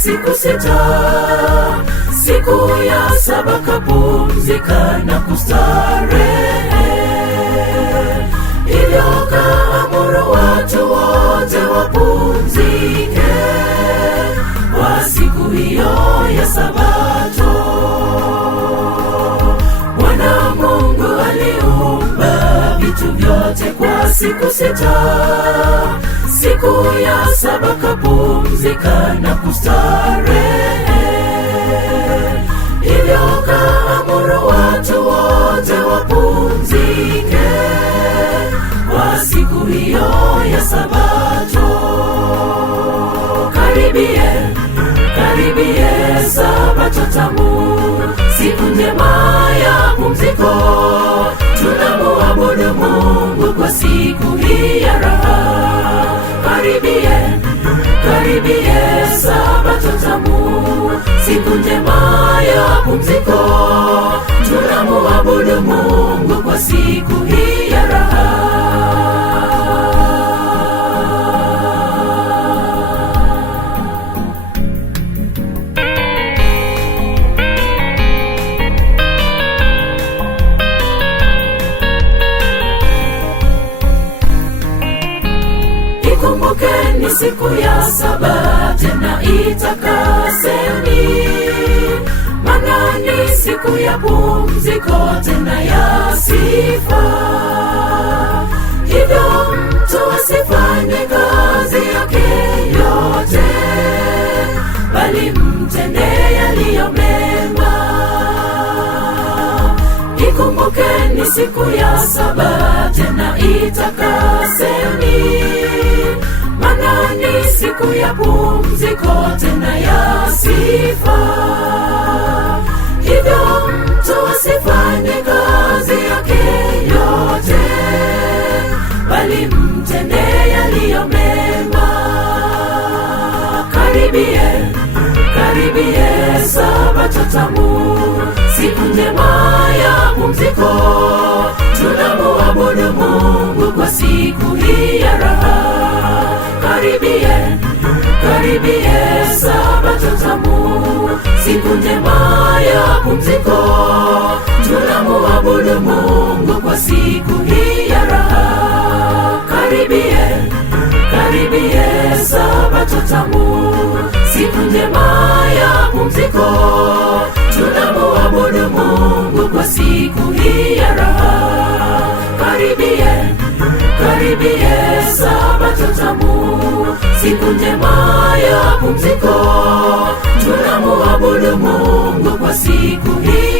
siku 6, siku ya 7 kapumzika na kustarehe. Hivyo kaamuru watu wote wapumzike kwa siku hiyo ya Sabato. Bwana Mungu aliumba vitu vyote kwa siku 6, siku ya 7 kapumzika na kustarehe. Hivyo kaamuru watu wote wapumzike kwa siku hiyo ya Sabato. Karibie Sabato tamu, siku njema ya pumziko. Tunamuabudu Mungu kwa siku hii ya raha. Karibie Sabato tamu, siku njema ya pumziko. Tunamuabudu Mungu kwa siku hii ya raha. Kumbukeni siku ya 7 tena itakaseni, maana ni siku ya pumziko tena ya sifa. Hivyo mtu asifanye kazi yake yote, bali mtende yaliyo mema. Ikumbukeni siku ya 7 tena itakaseni, maana ni siku ya pumziko tena ya sifa. Hivyo mtu asifanye kazi yake yote, bali mtende yaliyo mema. Karibie Sabato tamu, siku njema ya pumziko. Tunamuabudu Mungu kwa siku hii ya raha. Karibie Sabato tamu, siku njema ya pumziko. Tunamuabudu Mungu kwa siku hii ya raha. Karibie Sabato tamu, siku njema ya pumziko. Tunamuabudu Mungu kwa siku hii ya raha. Karibie Sabato tamu, siku njema ya pumziko. Tunamuabudu Mungu kwa siku hii